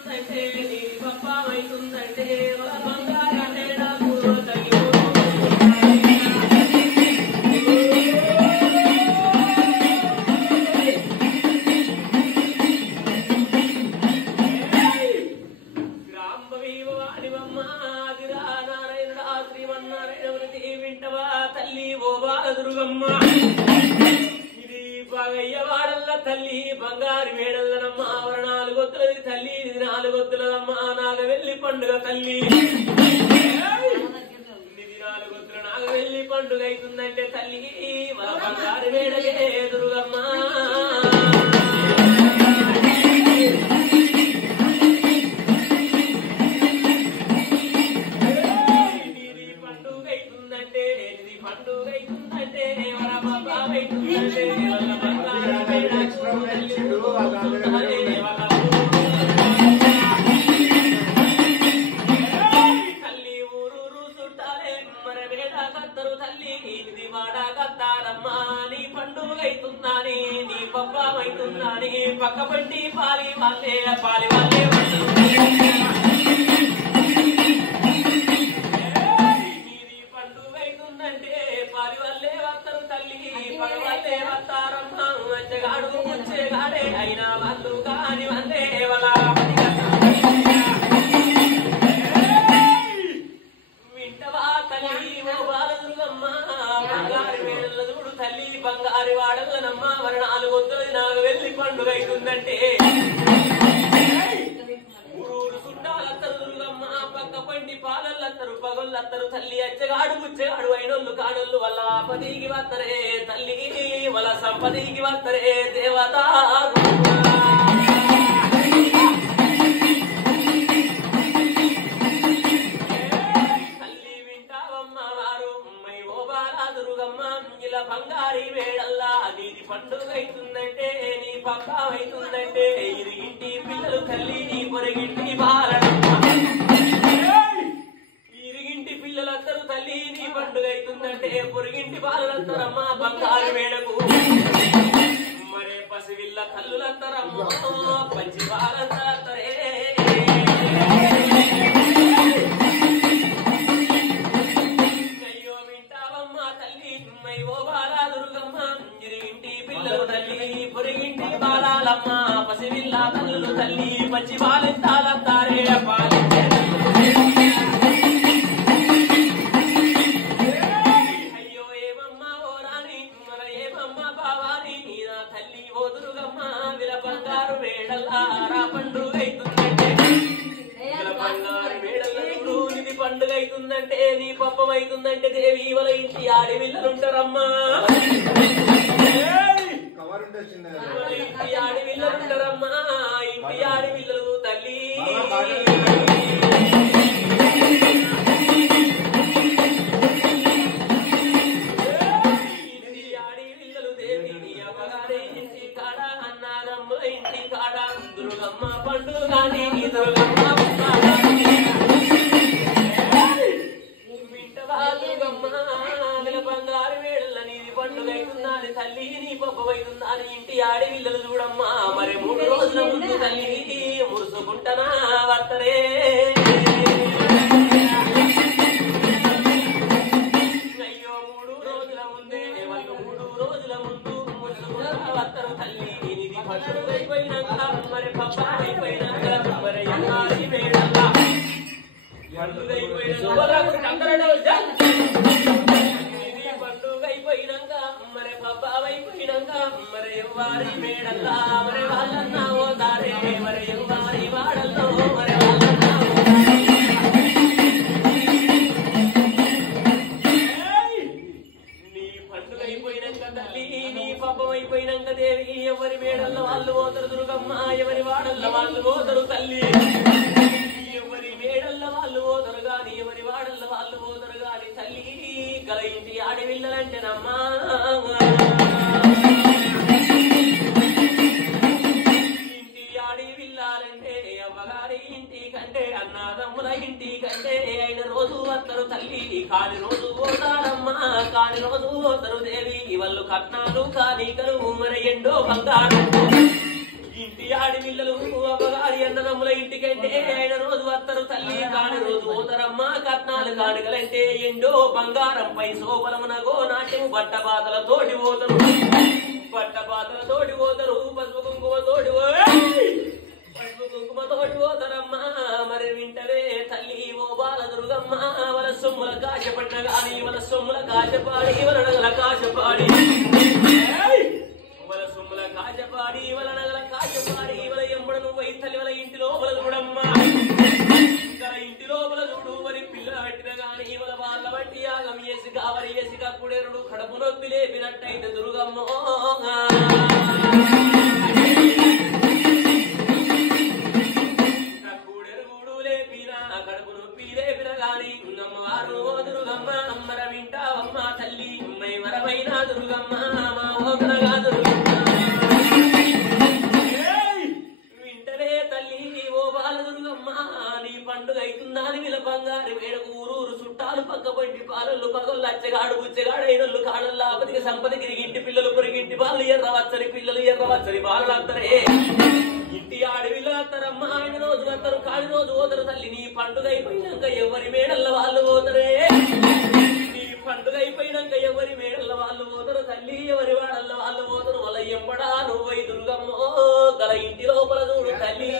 అవుతుందంటే నీ పప్పమైతుందంటే తల్లి ఓ బాలదుర్గమ్మ ఇది బాగయ్యవాడల్ల తల్లి బంగారు మేడల్లనమ్మ ఆవర 4 గొత్తులది తల్లి ఇది 4 గొత్తులదమ్మ నాగవెల్లి పండుగ తల్లి ఇది 4 గొత్తుల నాగవెల్లి పండుగ అవుతుందంటే తల్లి బంగారు మేడగే దుర్గమ్మ పక్కపంటి పాలి వాళ్ళే పండుగ అవుతుందంటే పాలి వాళ్ళే వస్తారు తల్లి పగ వాళ్ళే వస్తారమ్మ వచ్చగాడు వచ్చేగాడే అయినా వాళ్ళు కాని వాళ్ళే వింటవా తల్లి ఓ బాలదుర్గమ్మ బంగారు మేడల చూడు తల్లి బంగారు వాడల్లనమ్మ మరి 4 గొత్తులది నాగవెల్లి పండుగ అవుతుందంటే ఊరూరు చుట్టాలత్తరు దుర్గమ్మ పక్క పండి పాలల్లత్తరు పగొల్లత్తరు తల్లి అచ్చగాడు ముచ్చగాడు అయినోళ్ళు కాడోళ్ళు వాళ్ళ ఆపదికి వత్తరే తల్లికి వాళ్ళ సంపదికి వత్తరే దేవతా బంగారి వేడల్లా నీది పండుగ అవుతుందంటే నీ పక్క అవుతుందంటే ఇరిగింటి పిల్లలు తల్లి నీ పొరిగింటి బాలనమ్మ ఇరిగింటి పిల్లలందరూ తల్లి నీ పండుగ అవుతుందంటే పొరిగింటి బాలలందరమ్మ బంగారు వేడకు మరే పసివిల్ల కల్లులందరమ్మ పచ్చి బాలందరే పొరిగింటి బాలమ్మ పసివిల్ల తల్లులు తల్లి పచ్చి బాలింతాలంతారే అయ్యో ఏమమ్మ ఓ రాణి మన ఏమమ్మ బావాని నా తల్లి ఓ దుర్గమ్మ విల బంగారు వేడల్లా రా పండుగ అవుతుందంటే విల బంగారు వేడల్లా నిధి పండుగ అవుతుందంటే నీ పప్పం అవుతుందంటే దేవి వాళ్ళ ఇంటి ఆడివిల్లలుంటారమ్మా ఇంటి ఆడివిల్లలుంటారమ్మా ఇంటి ఆడివిల్లలు తల్లి ఇంటి ఆడివిల్లలు దేవి అమ్మగారి ఇంటి కాడ అన్నారమ్మ ఇంటి కాడ దుర్గమ్మ పండుగ దుర్గమ్మ బంగారు వేడల్ల నీది పండుగ అవుతుందని తల్లి నీ పప్పవైతుందని ఇంటి ఆడివిల్లలు చూడమ్మా మరి 3 రోజుల ముందు తల్లి మురుసుకుంటనా వత్తరే అయ్యో 3 రోజుల ముందే వాళ్ళు 3 రోజుల ముందు మురుసుకుంటా వత్తరు తల్లి నీది పండుగ అయిపోయినాక మరి పప్ప అయిపోయినాక మరి అమ్మారి వేడల్ల పండుగ అయిపోయినాక అయిపోయినాక మరి పబ్బావైపోయినాక మరి ఎవ్వారి మేడల్లా మరి వాళ్ళన్నా ఓదారే మరి ఎవ్వారి వాడల్లో మరి వాళ్ళన్నా నీ పండుగ అయిపోయినాక తల్లి నీ పబ్బం అయిపోయినాక దేవి ఎవరి మేడల్లో వాళ్ళు పోతారు దుర్గమ్మ ఎవరి వాడల్లో వాళ్ళు పోతారు తల్లి ఎవరి మేడల్లో వాళ్ళు పోతారు గాని ఎవరి వాడల్లో వాళ్ళు పోతారు గాని తల్లి గల ఇంటి ఆడివిల్లలంటేనమ్మా ఇంటి ఆడివిల్లాలంటే అవ్వగారి ఇంటి కంటే అన్నాదమ్ముల ఇంటి కంటే అయిన రోజు వస్తారు తల్లి కాని రోజు పోతారమ్మా కాని రోజు పోతారు దేవి వాళ్ళు కట్నాలు కానీకలు మరి ఎండో బంగారు ఇంటి ఆడపిల్లలు అమ్మగారి అన్నదమ్ముల ఇంటికంటే ఆయన రోజు వస్తారు తల్లి కాని రోజు పోతారమ్మా కట్నాలు కానుకలంటే ఎండో బంగారంపై శోభనమునగో నాట్యం బట్టబాతలతోటి పోతారు పసుపు కుంకుమతోటి పోతారమ్మా మరి వింటవే తల్లి ఓ బాల దుర్గమ్మ వల సొమ్ముల కాశపడిన గాని వల సొమ్ముల కాశపాడి వల నగల కాశపాడి వల సొమ్ముల కాశపాడి వల నగల కాశపాడి వల ఎంబడను వైతల్లి వల ఇంటి లోపల చూడమ్మా ఇంకా ఇంటి లోపల చూడు మరి పిల్లల పెట్టిన గాని వల వాళ్ళ బట్టి యాగం చేసి కావరి చేసి కప్పుడెరుడు కడుపు నొప్పి లేపినట్టయితే దుర్గమ్మ కడుపు నొప్పి లేపిన గాని అమ్మవారు ఓ దుర్గమ్మ అమ్మర వింటావమ్మ తల్లి మై వరమైన దుర్గమ్మ మా ఓదరగా దుర్గమ్మ వింటనే తల్లి ఓ బాల దుర్గమ్మ నీ పండుగ అవుతుందా అని వీళ్ళ బంగారు వేడకు ఊరూరు చుట్టాలు పక్కబంటి పాలలు పగళ్ళు అచ్చగాడు బుచ్చగాడు అయినళ్ళు కాడల్లా ఆపతికి సంపదకి ఇంటి పిల్లలు పొరిగింటి పాలు ఎర్రవచ్చని పిల్లలు ఎర్రవచ్చని బాలలు అంతరే ఇంటి ఆడవిల్లు వస్తారమ్మా ఆయన రోజు వస్తారు కాడి రోజు పోతారు తల్లి నీ పండుగ అయిపోయినాక ఎవరి మేడల్ల వాళ్ళు పోతారే నీ పండుగ అయిపోయినాక ఎవరి మేడల్ల వాళ్ళు పోతారు తల్లి ఎవరి వాడల్ల వాళ్ళు పోతారు వాళ్ళ ఎంబడా నువ్వై దుర్గమ్మో గల ఇంటి లోపల చూడు తల్లి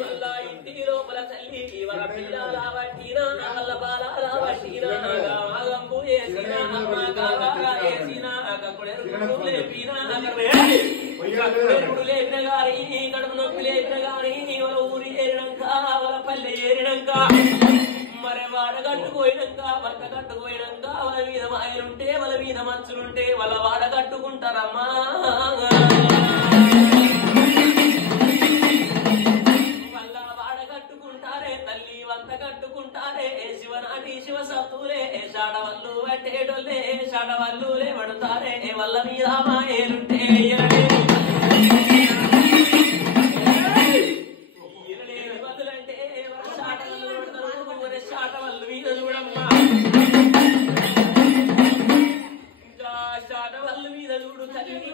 వల్ల ఇంటి లోపల తల్లి వాళ్ళ పిల్లల పట్టినా వాళ్ళ బాల పట్టినా గాగంబు వేసినా కడుపు నొప్పి లేపిన గాని వాళ్ళ ఊరి ఏరినాక వాళ్ళ పల్లె ఏరినాక మరి వాడ కట్టుకోయినాక భర్త కట్టుకోయినాక వాళ్ళ మీద మాయలుంటే వాళ్ళ మీద మంచులుంటే వాళ్ళ వాడ కట్టుకుంటారమ్మా వాళ్ళ వాడ కట్టుకుంటారే తల్లి వంత కట్టుకుంటారే శివనాటి శివ సత్తులే షాడవల్లు పట్టేటోళ్ళే షాడవల్లులే పడతారే వాళ్ళ మీద మాయలుంటే షాటవల్లు మీద చూడమ్మా షాటవల్లు మీద చూడు తల్లి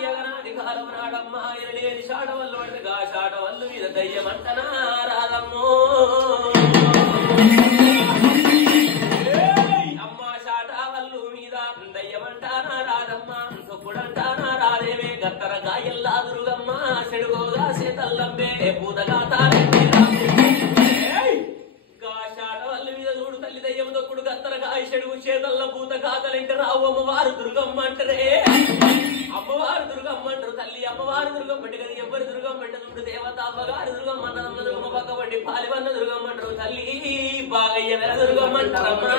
ఎగనాటి కాలం నాడమ్మా ఎనలేని షాటవల్లు పడగా షాటవల్లు మీద దయ్యమంటనా రాదమ్మో అమ్మా షాటవల్లు మీద దయ్యమంటానా రాదమ్మా సొప్పుడంటానా రాదేవే గత్తర గాయల్లా దుర్గమ్మ చెడుగోగా సేతల్లమ్మే పూతగా తారే దయ్యముదొక్కుడు గత్తరగా చెడుగు చేతల్ల పూత కాతలంటే రావు అమ్మవారు దుర్గమ్మ అంటారే అమ్మవారు దుర్గమ్మ అంటారు తల్లి అమ్మవారు దుర్గమ్మ అంటే కదా ఎవరు దుర్గమ్మ అంటే చూడు దేవత అమ్మగారు దుర్గమ్మ అన్నదమ్మ దుర్గమ్మ పక్కబండి పాలివన్న దుర్గమ్మ అంటారు తల్లి బాగయ్య వెల దుర్గమ్మ అంటారమ్మా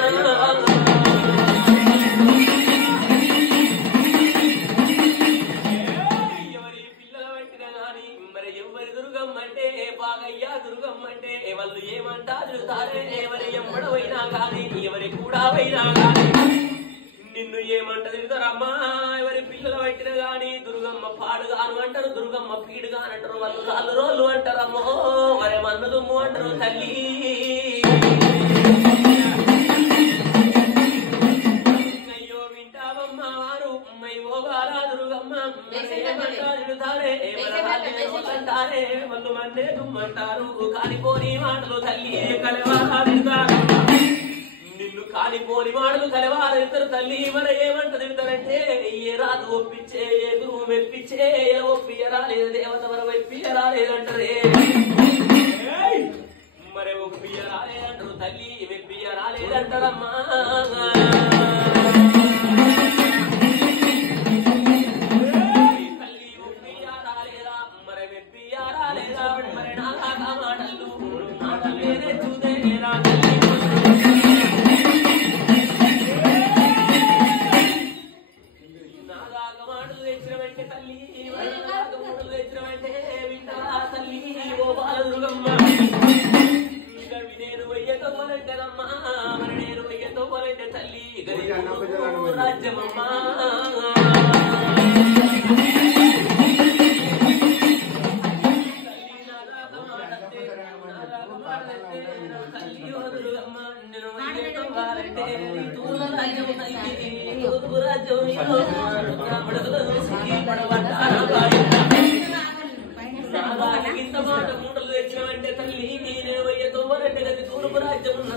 ఎవరి పిల్లల పట్టిన గాని మరి ఎవరి దుర్గమ్మ అంటే బాగయ్య దుర్గమ్మ అంటే వాళ్ళు ఏమంటారు తారే ఎవరి ఎంబడవైనా గాని ఎవరి కూడా అయినా గాని నిన్ను ఏమంట తిడతారమ్మా ఎవరి పిల్లలు పట్టిన గాని దుర్గమ్మ పాడుగాను అంటారు దుర్గమ్మ పీడుగాను అంటారు వాళ్ళు కాళ్ళు రోళ్ళు అంటారమ్మో మరి మన్ను దుమ్ము అంటారు తల్లి అయ్యో వింటావమ్మా వారు ఓ బాలా దుర్గమ్మ తిడతారే అంటారే వాళ్ళు మన్నే దుమ్మంటారు కాలిపోని మాటలు తల్లి కలవారు నిన్ను కాలిపోని మాటలు కలవారు తల్లి మరి ఏమంట తిడతారంటే ఏ రాదు ఒప్పించే ఏ గురువు మెప్పించే ఒప్పియరాలేదు దేవత మరి మెప్పియరాలేదంటారే మరి ఒప్పియరాలేదంటారు తల్లి మెప్పియరాలేదంటారమ్మా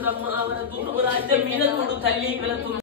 చూడమ్మా మన తూర్పు రాజ్యం మీద చూడు తల్లి వెళుతుంది